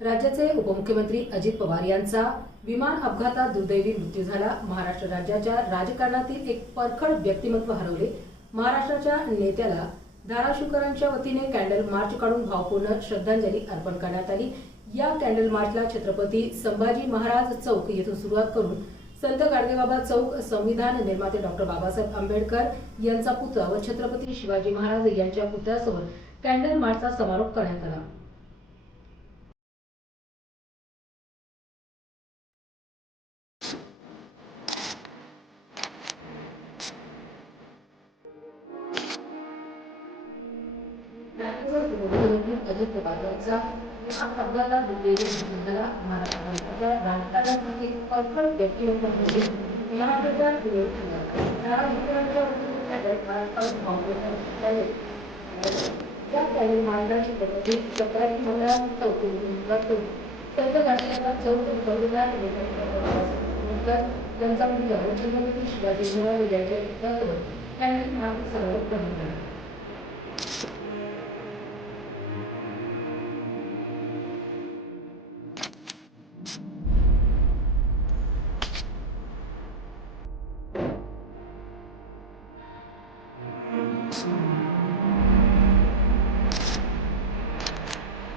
राज्याचे उपमुख्यमंत्री अजित पवार यांचा विमान अपघातात दुर्दैवी मृत्यू झाला। महाराष्ट्र राज्याच्या राजकारणातील एक परखड व्यक्तिमत्व हरवले। महाराष्ट्राच्या नेत्याला धाराशिवकरांच्या वतीने कॅन्डल मार्च काढून भावपूर्ण श्रद्धांजली अर्पण करण्यात आली। या कॅन्डल मार्चला छत्रपती संभाजी महाराज चौक येथून सुरुवात करून संत गाडगेबाबा चौक, संविधान निर्माते डॉक्टर बाबासाहेब आंबेडकर यांचा पुतळा व छत्रपती शिवाजी महाराज यांच्या पुतळ्यासमोर कॅन्डल मार्चचा समारोप करण्यात आला। अजित पवार यांचा अपघातात दुर्दैवी मृत्यू झाला। महाराष्ट्राच्या राजकारणातील परखड व्यक्तिमत्व हरवले। महाराष्ट्राच्या धाराशिवकरांच्या वतीने या कॅन्डल मार्चची पद्धती सकाळी मला चौक संत गाडगेबाबा चौक संविधान त्यांचा मुलगा छत्रपती शिवाजी महाराज यांच्या कॅन्डल मार्च समारोप करण्यात आला।